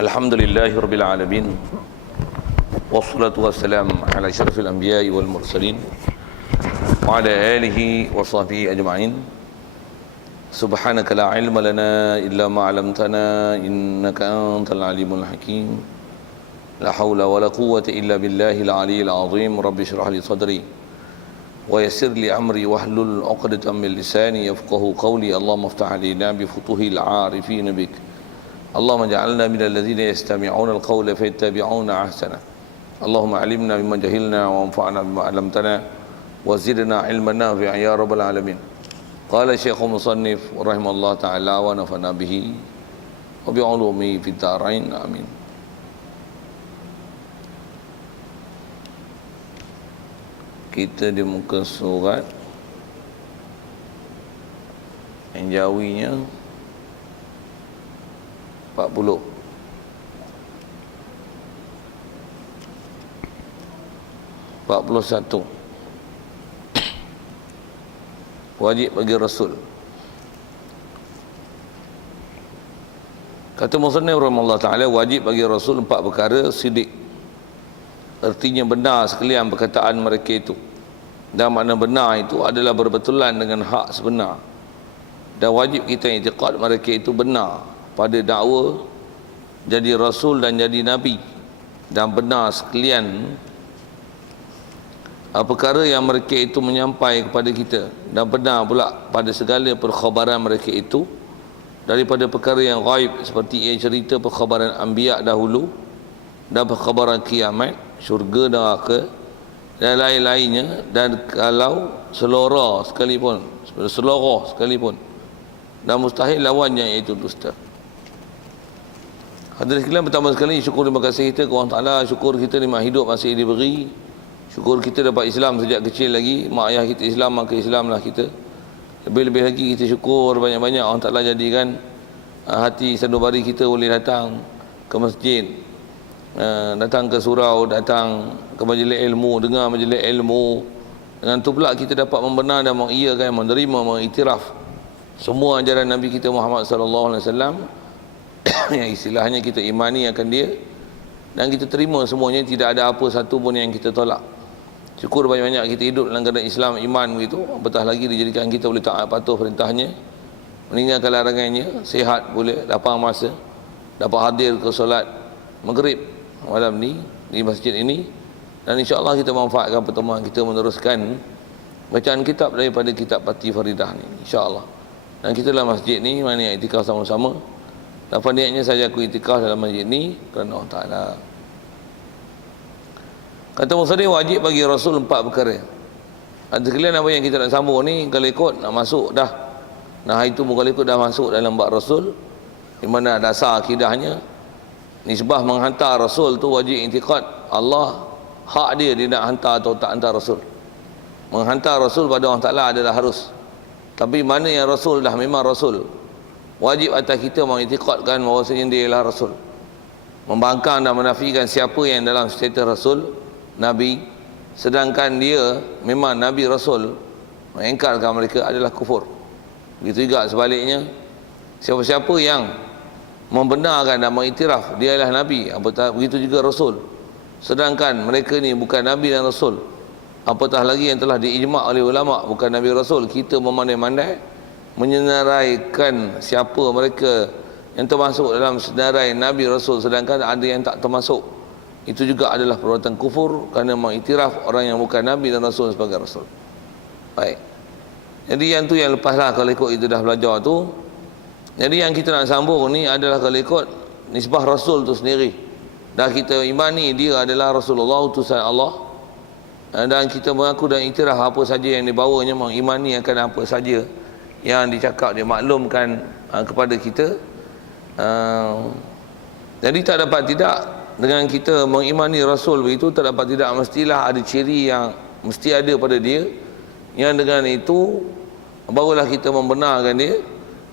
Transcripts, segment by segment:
Alhamdulillahi Rabbil Alamin. Wassalatu wassalamu ala asyrafil anbiya'i wal mursalin wa ala alihi wa sahbihi ajma'in. Subhanaka la ilma lana illa ma 'allamtana innaka antal alimul hakim. La haula wa la quwwata illa billahil aliyyil azim. Rabbi shrah li sadri wa yassir li amri wahlul 'uqdatam min lisani yafqahu qawli. Allahumma iftah 'alaina bi futuhil 'arifin bik. Allahumma ja'alna minal ladzina yastami'una al-qawla fayattabi'una ahsana. Allahumma 'allimna mimma jahilna wa anfa'na bima 'allamtana wa zidna 'ilman nafi'an ya rabbal alamin. Qala Syekhul Musannif rahimallahu ta'ala wa nafa'na bihi wa bi'ulumi fid dharain amin. Kita di muka surat yang jawinya 40. Wajib bagi Rasul. Kata Musannif rahimahullah ta'ala, wajib bagi Rasul 4 perkara sidik. Artinya benar sekalian perkataan mereka itu. Dan makna benar itu adalah berbetulan dengan hak sebenar. Dan wajib kita i'tiqad mereka itu benar pada dakwa jadi Rasul dan jadi Nabi, dan benar sekalian perkara yang mereka itu menyampai kepada kita, dan benar pula pada segala perkhabaran mereka itu daripada perkara yang gaib, seperti ia cerita perkhabaran anbiya dahulu dan perkhabaran kiamat, syurga, neraka dan lain-lainnya. Dan kalau selora sekalipun dan mustahil lawannya, iaitu dusta. Hadirin sekalian, pertama sekali syukur terima kasih kita kepada Allah Ta'ala. Syukur kita nikmat hidup masih diberi. Syukur kita dapat Islam sejak kecil lagi. Mak ayah kita Islam, maka Islamlah kita. Lebih-lebih lagi kita syukur banyak-banyak Allah Ta'ala jadikan hati sanubari kita boleh datang ke masjid, datang ke surau, datang ke majlis ilmu, dengar majlis ilmu. Dengan tu pula kita dapat membenar dan mengiyakan, menerima, mengiktiraf semua ajaran Nabi kita Muhammad sallallahu alaihi wasallam yang istilahnya kita imani akan dia, dan kita terima semuanya, tidak ada apa satu pun yang kita tolak. Syukur banyak-banyak kita hidup dalam keadaan Islam, iman begitu. Apatah lagi dijadikan kita boleh taat patuh perintahnya, meninggalkan larangannya, sihat boleh, lapang masa, dapat hadir ke solat maghrib malam ni di masjid ini. Dan insya-Allah kita manfaatkan pertemuan kita meneruskan bacaan kitab daripada kitab Pati Faridah ni, insya-Allah. Dan kita dalam masjid ni mana yang iktikaf sama-sama. Apa niatnya saja aku iktikaf dalam masjid ni kerana Allah Ta'ala. Kata Musannif, wajib bagi Rasul 4 perkara. Ada sekalian apa yang kita nak sambung ni, kalau ikut nak masuk dah. Nah itu kalau ikut dah masuk dalam bab Rasul, di mana dasar akidahnya nisbah menghantar Rasul tu wajib iktikad Allah, hak dia nak hantar atau tak hantar Rasul. Menghantar Rasul pada Allah Ta'ala adalah harus. Tapi mana yang Rasul dah memang Rasul, wajib atas kita mengiktikadkan bahawasanya dia ialah Rasul. Membangkang dan menafikan siapa yang dalam status Rasul, Nabi, sedangkan dia memang Nabi Rasul, mengingkarkan mereka adalah kufur. Begitu juga sebaliknya, siapa-siapa yang membenarkan dan mengiktiraf dia adalah Nabi, begitu juga Rasul, sedangkan mereka ni bukan Nabi dan Rasul, apatah lagi yang telah diijma' oleh ulama' bukan Nabi Rasul, kita memandai-mandai menyenaraikan siapa mereka yang termasuk dalam senarai Nabi Rasul sedangkan ada yang tak termasuk, itu juga adalah perbuatan kufur kerana mengiktiraf orang yang bukan Nabi dan Rasul sebagai Rasul. Baik, jadi yang tu yang lepaslah kalau ikut itu dah belajar tu. Jadi yang kita nak sambung ni adalah kalau ikut nisbah Rasul tu sendiri. Dah kita imani dia adalah Rasulullah, utusan Allah, dan kita mengaku dan iktiraf apa saja yang dibawanya, mengimani akan apa saja yang dicakap, dia maklumkan kepada kita. Jadi tak dapat tidak dengan kita mengimani Rasul begitu, tak dapat tidak mestilah ada ciri yang mesti ada pada dia, yang dengan itu barulah kita membenarkan dia.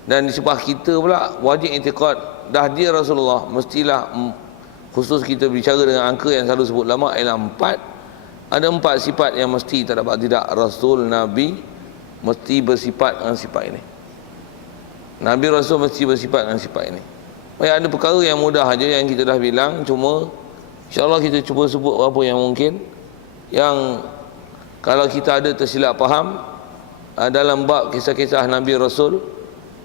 Dan disebab kita pula wajib i'tiqad dah dia Rasulullah, mestilah khusus kita bicara dengan angka yang selalu sebut lama ialah 4. Ada 4 sifat yang mesti tak dapat tidak Rasul, Nabi mesti bersifat dengan sifat ini. Nabi Rasul mesti bersifat dengan sifat ini. Baik, ada perkara yang mudah aja yang kita dah bilang, cuma insya-Allah kita cuba sebut apa yang mungkin, yang kalau kita ada tersilap faham dalam bab kisah-kisah Nabi Rasul,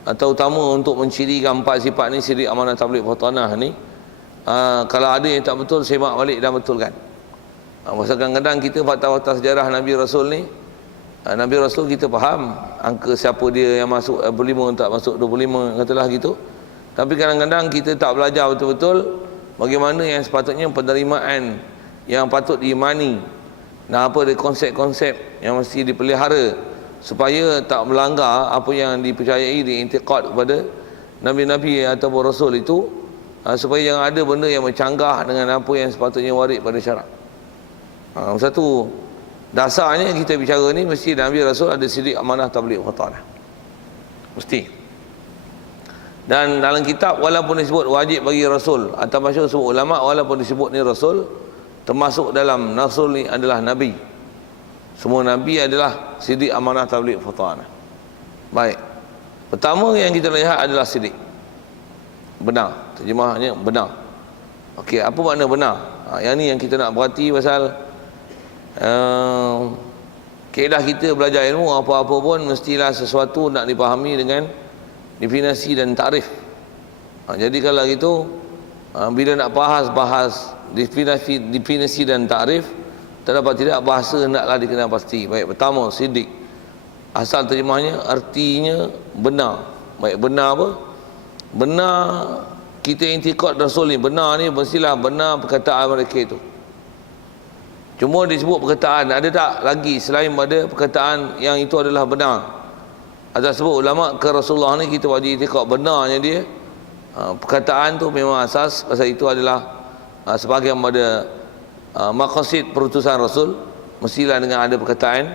terutama untuk mencirikan 4 sifat ni, sidik, amanah, tabligh, fatanah ni, kalau ada yang tak betul, semak balik dan betulkan. Pasal kadang-kadang kita fakta-fakta sejarah Nabi Rasul ni, Nabi Rasul kita faham angka siapa dia yang masuk 25 tak masuk 25, katalah gitu. Tapi kadang-kadang kita tak belajar betul-betul bagaimana yang sepatutnya penerimaan yang patut diimani, dan apa dia konsep-konsep yang mesti dipelihara supaya tak melanggar apa yang dipercayai di i'tiqad kepada Nabi-Nabi ataupun Rasul itu, supaya jangan ada benda yang bercanggah dengan apa yang sepatutnya warid pada syarak. Satu dasarnya kita bicara ni mesti Nabi Rasul ada sidik, amanah, tabligh, fatanah, mesti. Dan dalam kitab walaupun disebut wajib bagi Rasul atau masyhur sebut ulama, walaupun disebut ni Rasul, termasuk dalam Rasul ni adalah Nabi. Semua Nabi adalah sidik, amanah, tabligh, fatanah. Baik, pertama yang kita lihat adalah sidik, benar. Terjemahannya benar. Okey, apa makna benar? Yang ni yang kita nak berhati pasal kaedah kita belajar ilmu apa-apa pun mestilah sesuatu nak dipahami dengan definisi dan takrif. Jadi kalau gitu, bila nak bahas definisi dan takrif, terdapat tidak bahasa hendaklah dikenal pasti. Baik, pertama sidik, asal terjemahnya artinya benar. Baik, benar apa? Benar kita i'tiqad Rasul ni, benar ni mestilah benar perkataan mereka itu. Cuma disebut perkataan, ada tak lagi selain pada perkataan yang itu adalah benar? Ada sebut ulama ke Rasulullah ni kita wajib i'tiqad benarnya dia. Perkataan tu memang asas, pasal itu adalah sebahagian pada maqasid perutusan Rasul, mestilah dengan ada perkataan.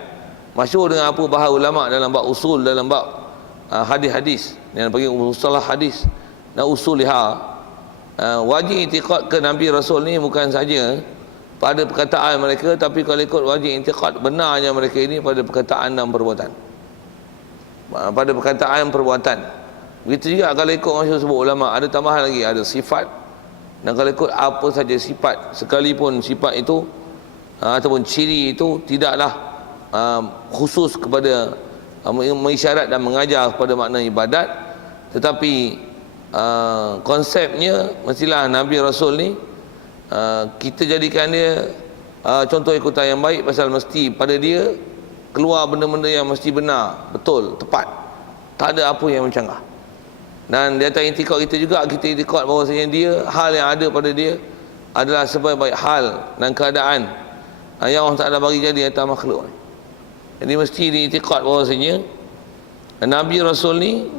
Masyhur dengan apa bahas ulama dalam bab usul, dalam bab hadis-hadis yang panggil mustalah hadis dan usuliha. Wajib i'tiqad ke Nabi Rasul ni bukan saja pada perkataan mereka, tapi kalau ikut wajib i'tiqad benarnya mereka ini pada perkataan dan perbuatan. Pada perkataan perbuatan. Begitu juga kalau ikut masyhur sebut ulama, ada tambahan lagi, ada sifat. Dan kalau ikut apa saja sifat, sekalipun sifat itu ataupun ciri itu tidaklah khusus kepada mengisyarat dan mengajar kepada makna ibadat, tetapi konsepnya mestilah Nabi Rasul ni kita jadikan dia contoh ikutan yang baik, pasal mesti pada dia keluar benda-benda yang mesti benar, betul, tepat, tak ada apa yang mencanggah. Dan di atas i'tiqad kita juga, kita i'tiqad bahawasanya dia, hal yang ada pada dia adalah sebaik-baik hal dan keadaan yang Allah Ta'ala bagi jadi atas makhluk. Jadi mesti i'tiqad bahawasanya Nabi Rasul ni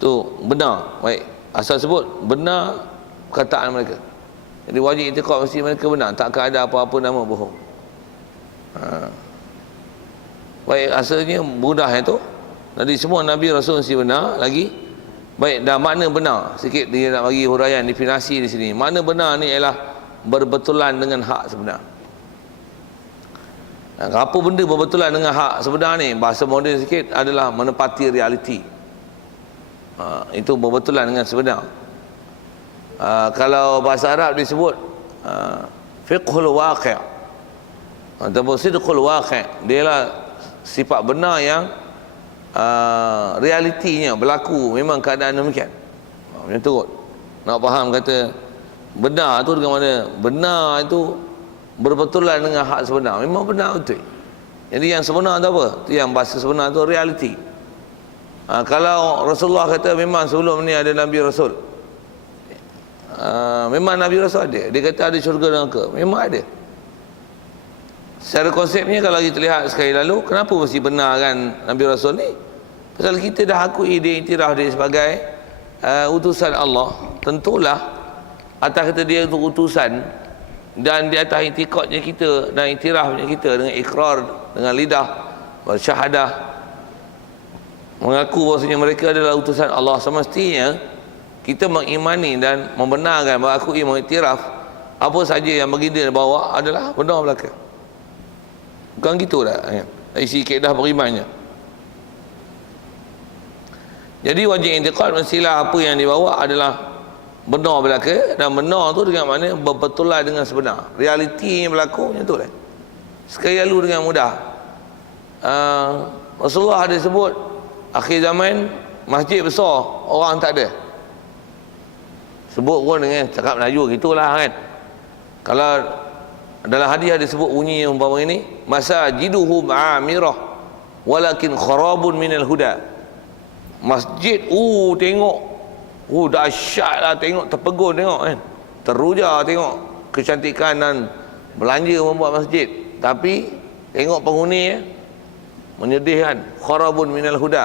tu benar. Baik, asal sebut benar perkataan mereka. Jadi wajib i'tiqad mesti mereka benar, takkan ada apa-apa nama bohong. Baik, asalnya mudah itu. Jadi semua Nabi Rasul mesti benar lagi. Baik, dah makna benar. Sikit dia nak bagi huraian definisi di sini. Makna benar ni ialah berbetulan dengan hak sebenar. Apa benda berbetulan dengan hak sebenar ni? Bahasa moden sikit adalah menepati realiti. Itu berbetulan dengan sebenar. Kalau bahasa Arab disebut fiqhul waqi' ataupun sidqul waqi', dia lah sifat benar yang realitinya berlaku, memang keadaan demikian. Macam tu kot. Nak faham kata benar tu dengan mana? Benar itu berbetulan dengan hak sebenar, memang benar betul. Jadi yang sebenar tu apa? Tu yang bahasa sebenar tu realiti. Kalau Rasulullah kata memang sebelum ni ada Nabi Rasul, memang Nabi Rasul ada. Dia kata ada syurga dan neraka, memang ada. Secara konsepnya kalau kita lihat sekali lalu, kenapa mesti benar kan Nabi Rasul ni? Pasal kita dah akui dia, iktiraf dia sebagai utusan Allah. Tentulah atas kata dia itu utusan, dan di atas i'tiqadnya kita dan iktirafnya kita dengan ikrar, dengan lidah bersyahadah, mengaku bahawasanya mereka adalah utusan Allah, semestinya kita mengimani dan membenarkan, mengakui, mengiktiraf apa saja yang baginda bawa adalah benar belaka. Bukan gitu dah isi kaedah berimannya. Jadi wajib i'tiqad mestilah apa yang dibawa adalah benar belaka, dan benar tu dengan mana berbetulan dengan sebenar. Realiti yang berlaku macam tu lah. Sekali lalu dengan mudah. Rasulullah ada sebut akhir zaman masjid besar orang tak ada. Sebut pun dengan cakap Melayu gitulah kan. Kalau dalam hadis ada sebut bunyi yang umpama ini, masajiduhu ma'amirah walakin kharabun minal huda. Masjid tengok dahsyat lah, tengok terpegun tengok kan, teruja tengok kecantikan dan belanja membuat masjid, tapi tengok penghuni menyedihkan, kharabun minal huda.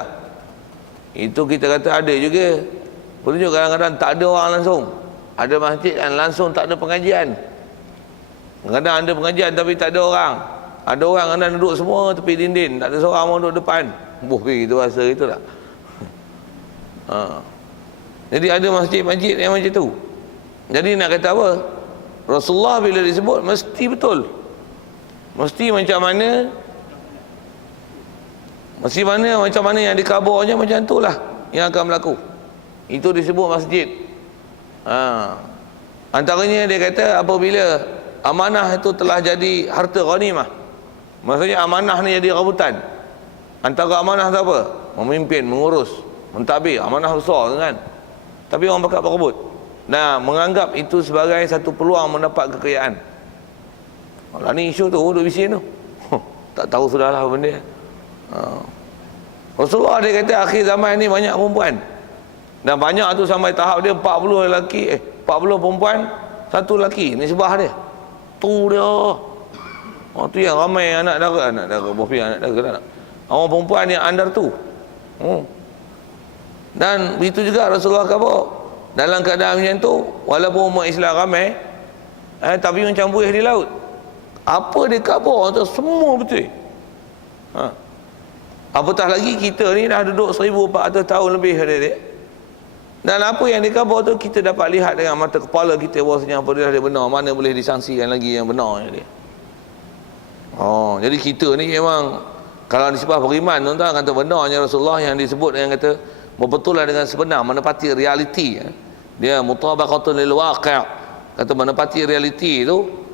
Itu kita kata ada juga penunjuk, kadang-kadang tak ada orang langsung, ada masjid kan langsung tak ada pengajian, kadang-kadang ada pengajian tapi tak ada orang, ada orang kadang duduk semua tepi dinding, tak ada seorang mau duduk depan. Itu rasa itu tak. Jadi ada masjid-masjid yang macam tu. Jadi nak kata apa, Rasulullah bila disebut mesti betul, mesti macam mana yang dikabarnya macam tu lah yang akan berlaku. Itu disebut masjid. Antaranya dia kata apabila amanah itu telah jadi harta ghanimah, maksudnya amanah ni jadi rebutan. Antara amanah tu apa? Memimpin, mengurus, mentadbir, amanah besar kan, tapi orang pakat berebut. Nah, menganggap itu sebagai satu peluang mendapat kekayaan. Lah ni isu tu duduk bising tu. Tak tahu sudahlah apa benda. Rasulullah dia kata akhir zaman ni banyak perempuan. Dan banyak tu sampai tahap dia 40 lelaki, 40 perempuan, 1 lelaki. Ni sebah dia. Tu dia. Tu yang ramai anak dara bofi anak dara. Orang perempuan yang andar tu. Dan begitu juga Rasulullah kata dalam keadaan macam tu, walaupun umat Islam ramai, tapi macam buih di laut. Apa dia khabar tu semua betul. Apatah lagi kita ni dah duduk 1400 tahun lebih dia. Dan apa yang dikhabar tu kita dapat lihat dengan mata kepala kita bahawasanya apa dia benar, mana boleh disangsikan lagi yang benar dia. Jadi kita ni memang kalau disebut beriman, tuan-tuan kata benarnya Rasulullah yang disebut yang kata berbetulan dengan sebenar, menepati realiti. Dia mutabaqatun lil waqi', kata menepati realiti itu.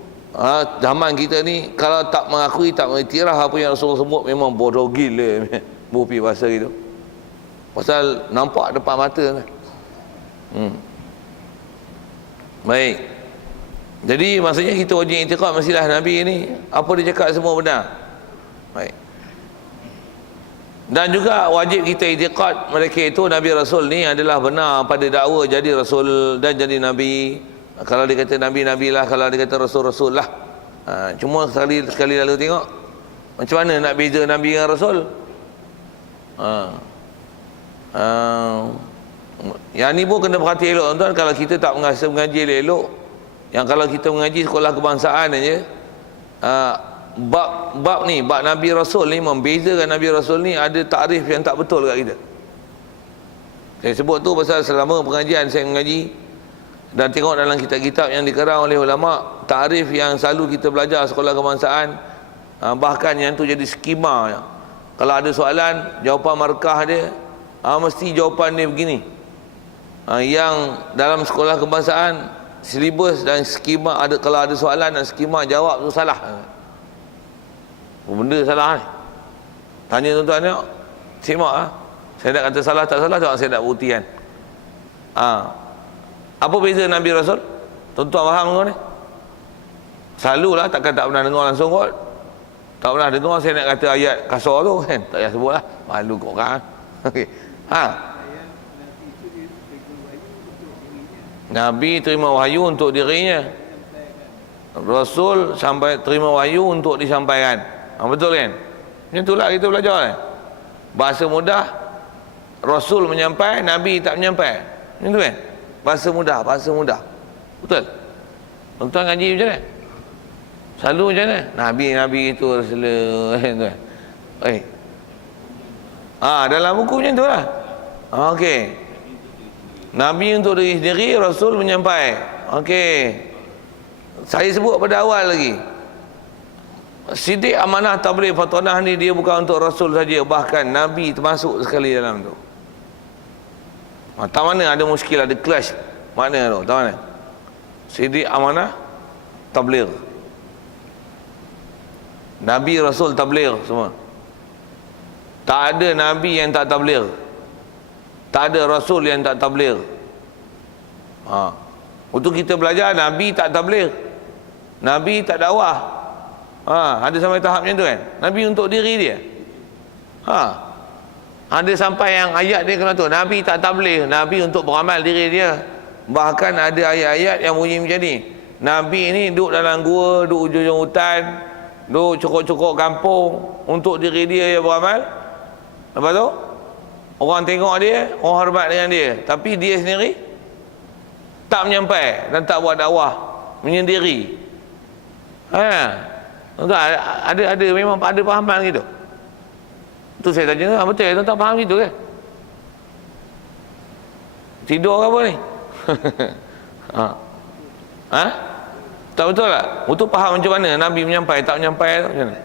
Zaman kita ni kalau tak mengakui, tak mengiktiraf apa yang Rasulullah sebut, memang bodoh gila bupi bahasa gitu. Pasal nampak depan mata kan. Baik. Jadi maksudnya kita wajib iktikad mestilah Nabi ni apa dia cakap semua benar. Baik. Dan juga wajib kita iktikad mereka itu Nabi Rasul ni adalah benar pada dakwa jadi Rasul dan jadi Nabi. Kalau dia kata Nabi-Nabi lah, kalau dia kata Rasul-Rasul lah. Cuma sekali lalu tengok macam mana nak beza Nabi dengan Rasul. Yang ni pun kena perhati elok tuan-tuan. Kalau kita tak mengaji elok, yang kalau kita mengaji sekolah kebangsaan aja, bab ni, bab Nabi Rasul ni, membezakan Nabi Rasul ni ada takrif yang tak betul kat kita. Saya sebut tu pasal selama pengajian saya mengaji dan tengok dalam kitab-kitab yang dikarang oleh ulama, takrif yang selalu kita belajar sekolah kebangsaan, bahkan yang tu jadi skema. Kalau ada soalan, jawapan markah dia mesti jawapan dia begini. Yang dalam sekolah kebangsaan silibus dan skema ada, kalau ada soalan dan skema jawab tu salah. Benda salah ni. Tanya tuan-tuan tengok, simak saya nak kata salah tak salah, tak saya nak buktikan. Apa beza Nabi Rasul? Tuan-tuan faham ke ni? Selalulah, takkan tak pernah dengar langsung kot. Tak pernah dengar saya nak kata ayat kasar tu kan. Tak payah sebut lah, malu kau orang. Okey. Nabi terima wahyu untuk dirinya. Rasul sampai terima wahyu untuk disampaikan. Betul kan? Macam itulah kita belajar kan. Bahasa mudah, Rasul menyampai, Nabi tak menyampai. Macam tu kan? Bahasa mudah. Betul? Tuan-tuan ngaji macam mana? Selalu macam mana? Nabi itu Rasulullah kan? Dalam buku macam tu lah. Okey. Nabi untuk diri sendiri, Rasul menyampai. Okey. Saya sebut pada awal lagi. Sidik amanah tabligh fatanah ni dia bukan untuk Rasul saja, bahkan Nabi termasuk sekali dalam tu. Tak mana ada muskil, ada clash Makna tu, tahu mana? Sidik, amanah, tabligh. Nabi Rasul tabligh semua. Tak ada Nabi yang tak tabligh. Tak ada Rasul yang tak tabligh. Untuk kita belajar, Nabi tak tabligh. Nabi tak dakwah. Ada sampai tahap macam tu kan? Nabi untuk diri dia. Ada sampai yang ayat dia kena tu, Nabi tak tabligh, Nabi untuk beramal diri dia. Bahkan ada ayat-ayat yang bunyi macam ni, Nabi ni duduk dalam gua, duduk ujung hutan, duduk cokok-cokok kampung, untuk diri dia yang beramal. Lepas tu orang tengok dia, orang hormat dengan dia, tapi dia sendiri tak menyampai dan tak buat dakwah, menyendiri. Ada memang ada fahaman gitu. Tu saya tanya, betul tak faham gitu ke? Tidur ke apa ni? Tak betul tak? Untuk faham macam mana Nabi menyampai, tak menyampai macam mana?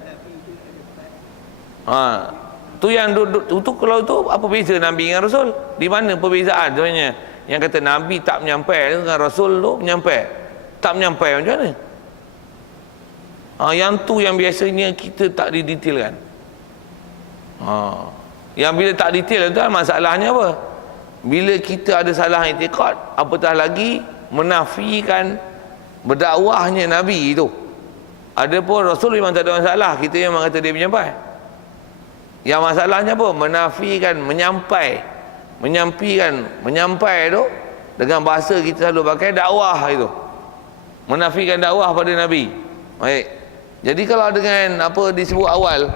Tu yang tu kalau tu apa beza Nabi dengan Rasul? Di mana perbezaan sebenarnya? Yang kata Nabi tak menyampai dengan Rasul tu menyampai. Tak menyampai macam mana? Yang tu yang biasanya kita tak didetailkan. Yang bila tak detail tu masalahnya apa? Bila kita ada salah i'tiqad, apatah lagi menafikan berdakwahnya Nabi itu. Adapun Rasul memang tak ada masalah, kita memang kata dia menyampai. Yang masalahnya apa? Menafikan menyampai tu dengan bahasa kita selalu pakai dakwah itu. Menafikan dakwah pada Nabi. Baik. Jadi kalau dengan apa disebut awal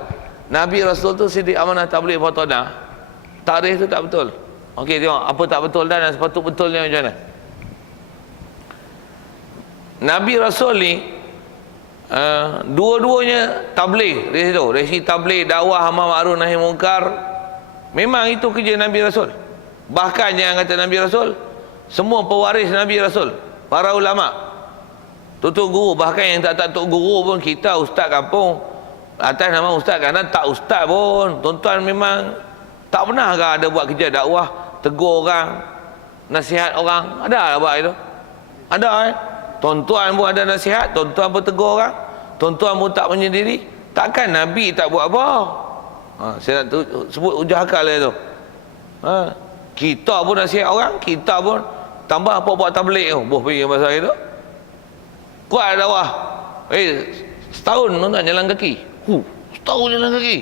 Nabi Rasul tu sidik, amanah, tabligh, fatadah, tarikh tu tak betul. Okey, tengok apa tak betul dan sepatut betulnya macam mana. Nabi Rasul ni dua-duanya tabligh dari situ. Dari sisi tabligh, dakwah, amar ma'ruf nahi munkar, memang itu kerja Nabi Rasul. Bahkan yang kata Nabi Rasul, semua pewaris Nabi Rasul, para ulama, tutup guru, bahkan yang tak tutup guru pun, kita ustaz kampung atas nama ustaz, kerana tak ustaz pun tuan-tuan memang tak pernah ada buat kerja dakwah, tegur orang, nasihat orang. Ada buat itu? Ada tuan-tuan pun ada nasihat, tuan-tuan pun tegur orang, tuan-tuan pun tak menyendiri. Takkan Nabi tak buat apa? Saya nak sebut hujah akal lah tu. Kita pun nasihat orang, kita pun tambah apa buat tabligh tu. Boh pergi bahasa itu. Kuat dakwah. Setahun tuan jalan kaki. Setahun jalan kaki.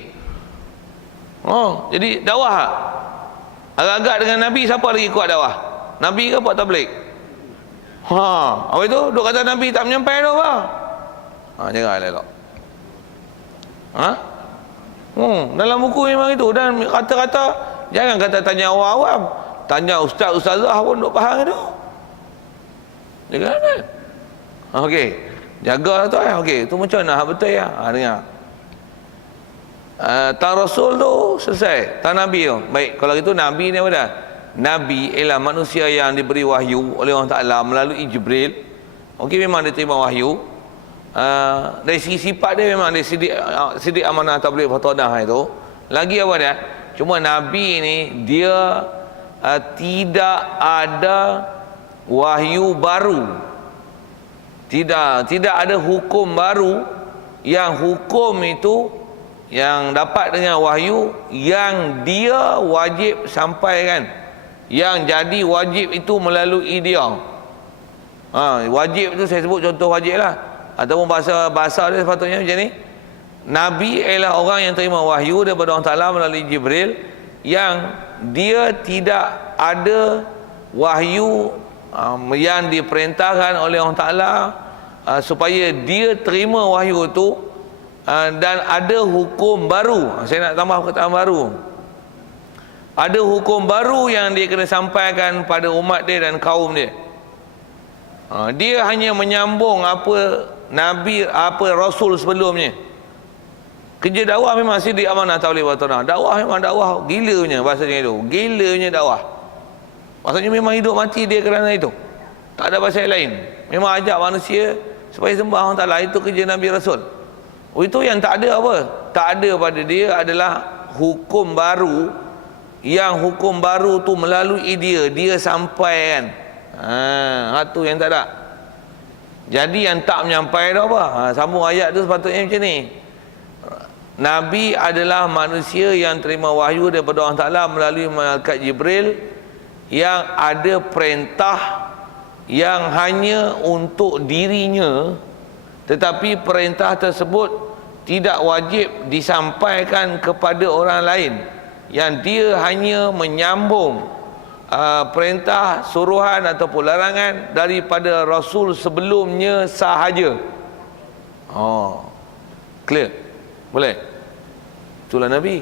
Jadi dakwah. Agak-agak dengan Nabi, siapa lagi kuat dakwah? Nabi ke buat tabligh? Apa itu? Duk kata Nabi tak menyampai tu apa? Jangan elok. Dalam buku memang itu. Dan kata-kata, jangan kata tanya orang awam, tanya ustaz-ustazah pun duk faham itu. Jangan kan? Okey, jaga tu okey, tu macam mana betul ya? Dengar. Tak Rasul tu selesai, tak Nabi tu. Baik, kalau gitu Nabi ni apa dah? Nabi ialah manusia yang diberi wahyu oleh Allah Ta'ala melalui Jibril. Okey, memang dia terima wahyu. Dari segi sifat dia memang dia sidik, amanah, tabligh, fatadah itu. Lagi apa dia? Cuma Nabi ni dia tidak ada wahyu baru. Tidak ada hukum baru. Yang hukum itu yang dapat dengan wahyu yang dia wajib sampaikan, yang jadi wajib itu melalui dia. Wajib itu saya sebut contoh wajib lah, ataupun bahasa dia sepatutnya macam ni. Nabi ialah orang yang terima wahyu daripada Allah Ta'ala melalui Jibril, yang dia tidak ada wahyu yang diperintahkan oleh Allah Ta'ala supaya dia terima wahyu itu, dan ada hukum baru. Saya nak tambah perkataan baru. Ada hukum baru yang dia kena sampaikan pada umat dia dan kaum dia. Dia hanya menyambung apa Nabi, apa Rasul sebelumnya. Kerja dakwah memang sidik, amanah, tabligh, fatadah. Dakwah memang dakwah gila punya, bahasanya itu. Gila punya dakwah. Maksudnya memang hidup mati dia kerana itu. Tak ada bahasa lain. Memang ajak manusia supaya sembah Allah Ta'ala. Itu kerja Nabi Rasul. Itu yang tak ada apa? Tak ada pada dia adalah hukum baru, yang hukum baru tu melalui dia sampaikan. Hak tu yang tak ada. Jadi yang tak menyampai tu apa? Sambung ayat tu sepatutnya macam ni. Nabi adalah manusia yang terima wahyu daripada Allah Ta'ala melalui malaikat Jibril yang ada perintah yang hanya untuk dirinya, tetapi perintah tersebut tidak wajib disampaikan kepada orang lain, yang dia hanya menyambung perintah, suruhan ataupun larangan daripada Rasul sebelumnya sahaja. Clear? Boleh? Itulah Nabi.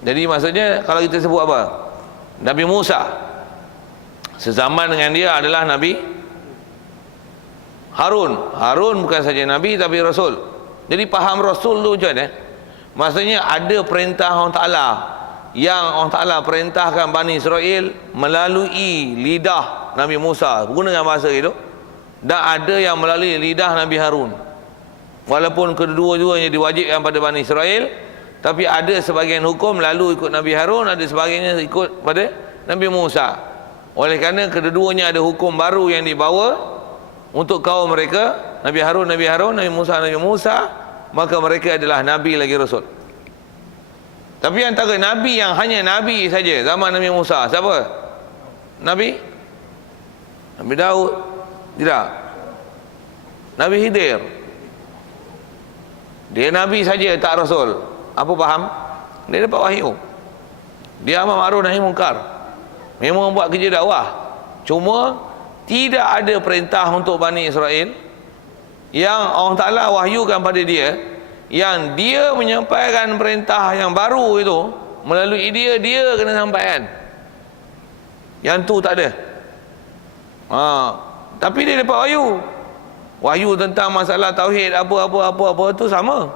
Jadi maksudnya kalau kita sebut apa? Nabi Musa, sezaman dengan dia adalah Nabi Harun. Harun bukan saja Nabi tapi Rasul. Jadi faham Rasul tu macam mana? Maksudnya ada perintah Allah Ta'ala yang Allah Ta'ala perintahkan Bani Israel melalui lidah Nabi Musa gunakan bahasa itu, dan ada yang melalui lidah Nabi Harun. Walaupun kedua-duanya diwajibkan pada Bani Israel, tapi ada sebahagian hukum lalu ikut Nabi Harun, ada sebahagiannya ikut pada Nabi Musa. Oleh kerana kedua-duanya ada hukum baru yang dibawa untuk kaum mereka, Nabi Harun, Nabi Musa, maka mereka adalah Nabi lagi Rasul. Tapi antara Nabi yang hanya Nabi saja zaman Nabi Musa, siapa? Nabi Daud? Tidak. Nabi Khidir. Dia Nabi saja, tak Rasul. Apa faham? Dia dapat wahyu. Dia amar ma'ruf nahi munkar. Memang buat kerja dakwah. Cuma tidak ada perintah untuk Bani Israel yang Allah Ta'ala wahyukan pada dia, yang dia menyampaikan perintah yang baru itu melalui dia kena sampaikan. Yang tu tak ada. Tapi dia dapat wahyu tentang masalah tauhid apa tu sama.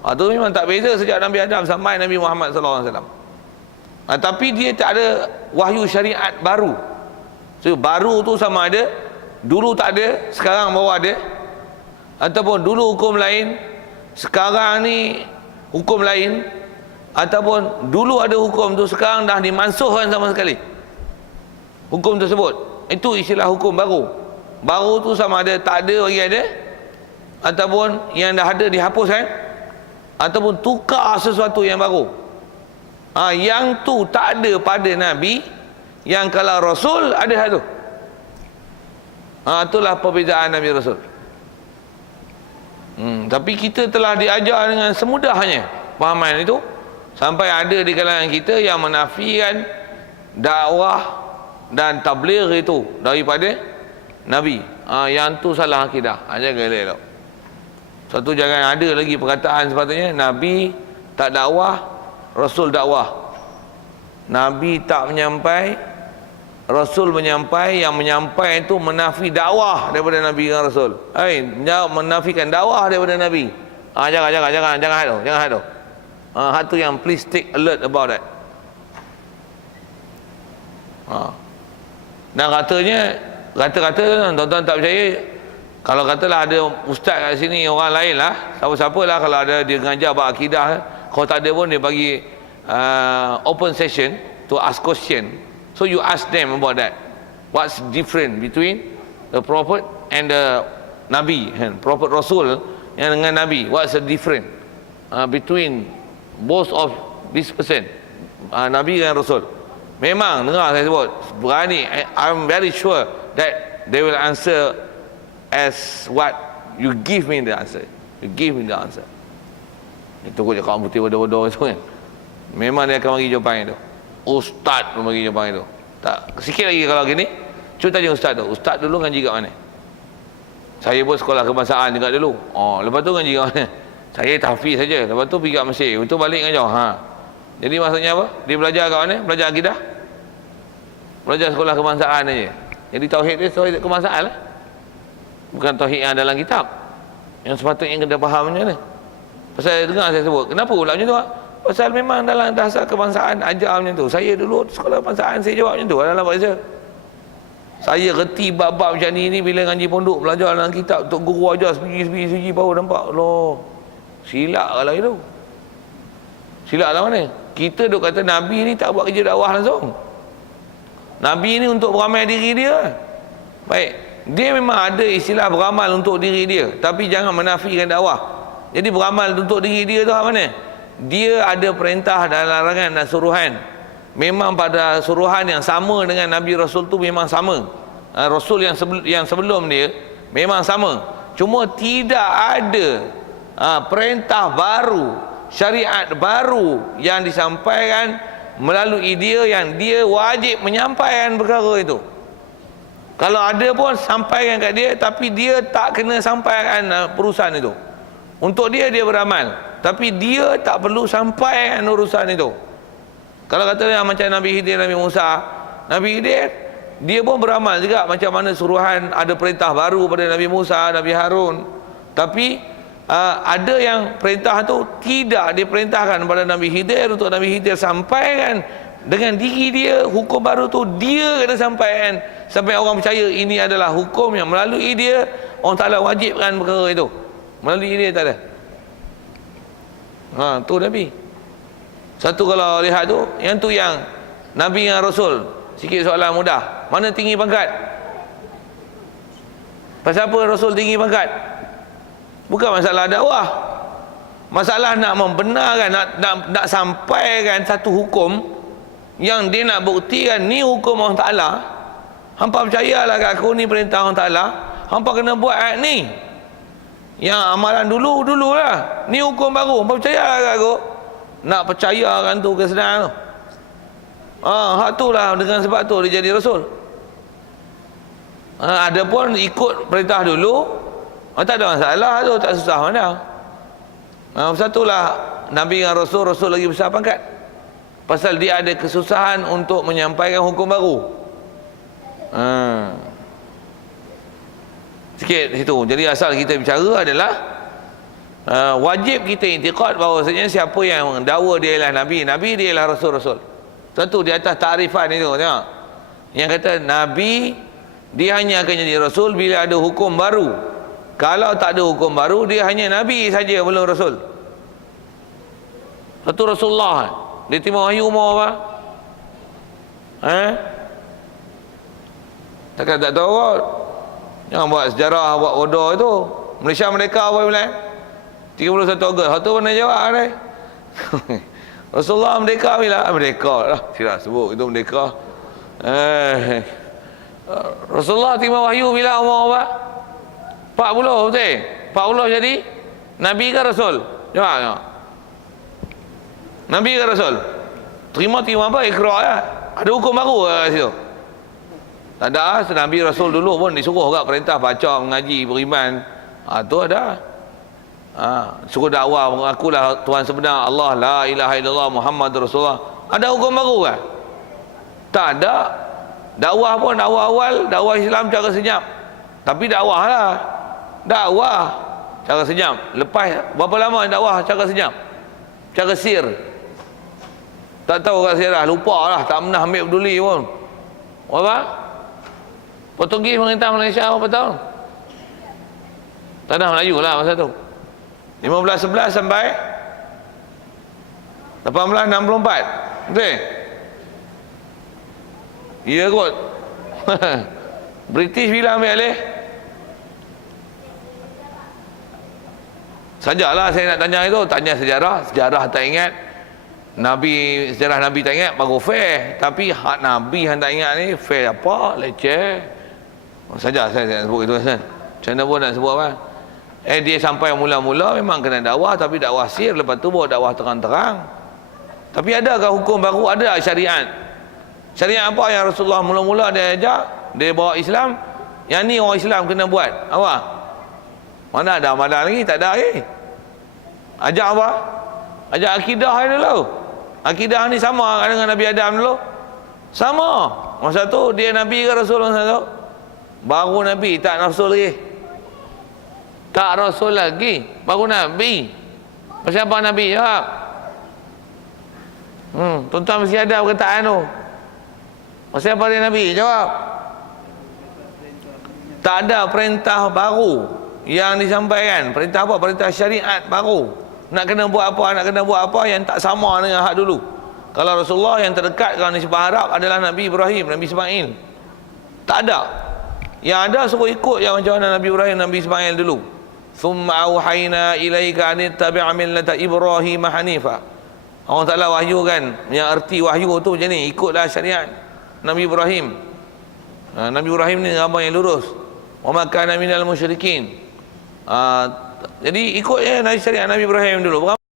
Itu memang tak beza sejak Nabi Adam sampai Nabi Muhammad sallallahu alaihi wasallam. Tapi dia tak ada wahyu syariat baru. So baru tu sama ada dulu tak ada, sekarang baru ada, ataupun dulu hukum lain, sekarang ni hukum lain, ataupun dulu ada hukum tu sekarang dah dimansuhkan sama sekali hukum tersebut. Itu istilah hukum baru. Baru tu sama ada tak ada bagi ada, ataupun yang dah ada dihapuskan, ataupun tukar sesuatu yang baru. Yang tu tak ada pada Nabi, yang kalau Rasul ada hal tu. Itulah perbezaan Nabi Rasul. Tapi kita telah diajar dengan semudahnya pahaman itu, sampai ada di kalangan kita yang menafikan dakwah dan tabligh itu daripada Nabi. Yang tu salah akidah. Jangan elok. Satu, jangan ada lagi perkataan sepatutnya Nabi tak dakwah, Rasul dakwah. Nabi tak menyampai, Rasul menyampai. Yang menyampai itu menafi dakwah daripada Nabi dan Rasul. Menafikan dakwah daripada Nabi. Jangan hal tu. Hal tu yang please take alert about that. Dan katanya, kata-kata tuan-tuan tak percaya, kalau katalah ada ustaz kat sini, orang lain lah, siapa-siapa lah, kalau ada dia mengajar bab akidah, kalau tak ada pun dia bagi open session to ask question. So you ask them about that. What's different between the prophet and the Nabi, prophet Rasul yang dengan Nabi? What's the different between both of this person, Nabi dan Rasul? Memang dengar saya sebut berani, I'm very sure that they will answer as what you give me the answer. You give me the answer. Itu kau cakap putih bodoh-bodoh itu kan. Memang dia akan bagi jawapan itu. Ustaz pun bagi jawapan itu. Tak, sikit lagi kalau gini, cuba tanya ustaz tu. Ustaz dulu ngaji kat mana? Saya pun sekolah kebangsaan juga dulu. Lepas tu ngaji kat mana? Saya tahfiz saja. Lepas tu pergi kat Mesir. Lepas tu balik ngajar. Jadi maksudnya apa? Dia belajar kat mana? Belajar akidah. Belajar sekolah kebangsaan aja. Jadi tauhid dia tauhid kebangsaan lah. Bukan tauhid yang dalam kitab. Yang sepatutnya kena faham macam mana. Pasal dengar saya sebut, kenapa pula macam tu? Pasal memang dalam dasar kebangsaan ajar macam tu. Saya dulu sekolah kebangsaan saya jawab macam tu dalam bahasa. Saya reti bab-bab macam ni bila ngaji pondok, belajar dalam kitab, tok guru ajar sebiji baru nampak Allah. Silap kalau itu. Silap lah mana? Kita duk kata Nabi ni tak buat kerja dakwah langsung. Nabi ni untuk beramai diri dia. Baik, dia memang ada istilah beramal untuk diri dia, tapi jangan menafikan dakwah. Jadi beramal untuk diri dia tu mana? Dia ada perintah dan larangan dan suruhan. Memang pada suruhan yang sama dengan Nabi Rasul tu memang sama. Rasul yang sebelum dia memang sama. Cuma tidak ada perintah baru, syariat baru yang disampaikan melalui dia yang dia wajib menyampaikan perkara itu. Kalau ada pun sampaikan kat dia, tapi dia tak kena sampaikan perusahaan itu. Untuk dia beramal, tapi dia tak perlu sampaikan urusan itu. Kalau kata macam Nabi Khidir, Nabi Musa, Nabi Khidir dia pun beramal juga macam mana suruhan, ada perintah baru pada Nabi Musa, Nabi Harun. Tapi ada yang perintah tu tidak diperintahkan pada Nabi Khidir untuk Nabi Khidir sampaikan dengan diri dia, hukum baru tu dia kena sampaikan sampai orang percaya ini adalah hukum yang melalui dia Allah Ta'ala wajibkan perkara itu. Melalui dia tak ada. Tu Nabi. Satu kalau lihat tu, yang tu yang Nabi dengan Rasul. Sikit soalan mudah. Mana tinggi pangkat? Pasal apa Rasul tinggi pangkat? Bukan masalah dakwah. Masalah nak membenarkan, nak sampaikan satu hukum yang dia nak buktikan ni hukum Allah Ta'ala. Hampa percayalah kat aku ni perintah Allah Ta'ala, hampa kena buat ni. Yang amalan dulu lah, ni hukum baru, hampa percayalah kat aku. Nak percayakan tu kesenangan tu. Hak tu lah, dengan sebab tu dia jadi Rasul. Ada pun ikut perintah dulu, tak ada masalah tu, tak susah mana. Pasal tu lah Nabi dengan Rasul lagi besar pangkat. Pasal dia ada kesusahan untuk menyampaikan hukum baru. Sikit situ. Jadi asal kita bicara adalah wajib kita i'tiqad bahawasanya siapa yang dakwa dia ialah Nabi, Nabi dia ialah Rasul. Tentu di atas takrifan itu, tengok. Yang kata Nabi dia hanya akan jadi Rasul bila ada hukum baru. Kalau tak ada hukum baru, dia hanya Nabi saja, belum Rasul. Satu Rasulullah dia terima wahyu umur apa? Takkan tak tahu kot. Jangan buat sejarah, buat bodoh itu. Malaysia merdeka apa bulan? 31 Ogos. Satu mana jawab ni? Rasulullah merdeka bila? Merdeka lah. Tidak sebut itu merdeka. Rasulullah terima wahyu bila umur apa? 40 betul? 40 jadi Nabi ke Rasul? Jawab. Nabi ke Rasul? Terima apa? Ikhra' lah. Ada hukum baru kat situ? Tak ada. Nabi Rasul dulu pun disuruh kat perintah baca, mengaji, beriman. Tu ada. Suruh dakwah, mengakulah Tuhan sebenar Allah, la ilaha illallah Muhammad Rasulullah. Ada hukum baru kan? Tak ada. Dakwah pun dakwah awal, dakwah Islam cara senyap. Tapi dakwah lah. Dakwah cara senyap. Lepas berapa lama dakwah cara senyap? Cara sir. Tak tahu kat saya dah, lupa lah, tak pernah ambil peduli pun. Apa? Portugis merintah Malaysia berapa tahun? Tanah Melayu lah masa tu. 1511 sampai 1864. Betul? Ya kot. British bila ambil alih? Sajalah saya nak tanya itu, tanya sejarah tak ingat. Sejarah Nabi tak ingat, baru fair. Tapi hak Nabi yang tak ingat ni, fair apa? Leceh. Saja saya sebut itu kan. Macam mana pun nak sebut apa? Dia sampai mula-mula memang kena dakwah, tapi dakwah sir, lepas tu bawa dakwah terang-terang. Tapi adakah hukum baru? Ada syariat. Syariat apa yang Rasulullah mula-mula dia ajak? Dia bawa Islam. Yang ni orang Islam kena buat. Apa? Mana ada amalan lagi? Tak ada lagi. Ajak apa? Ajak akidah ni dulu. Akidah ni sama dengan Nabi Adam dulu. Sama. Masa tu dia Nabi ke Rasul masa tu? Baru Nabi, tak Rasul lagi. Tak Rasul lagi, baru Nabi. Pasal apa Nabi? Jawab. Tuan-tuan mesti ada perkataan tu. Pasal apa dia Nabi? Jawab. Tak ada perintah baru yang disampaikan. Perintah apa? Perintah syariat baru. Nak kena buat apa yang tak sama dengan hak dulu. Kalau Rasulullah yang terdekat kalau nisbah Arab adalah Nabi Ibrahim, Nabi Ismail. Tak ada. Yang ada suruh ikut yang macam mana Nabi Ibrahim, Nabi Ismail dulu. Thumma auhayna ilaika an ittabi' millata Ibrahim hanifa. Allah Ta'ala wahyu kan, yang erti wahyu tu macam ni, ikutlah syariat Nabi Ibrahim. Nabi Ibrahim ni agama yang lurus. Wa ma kana minal musyrikin. Jadi ikut syariat Nabi Ibrahim dulu.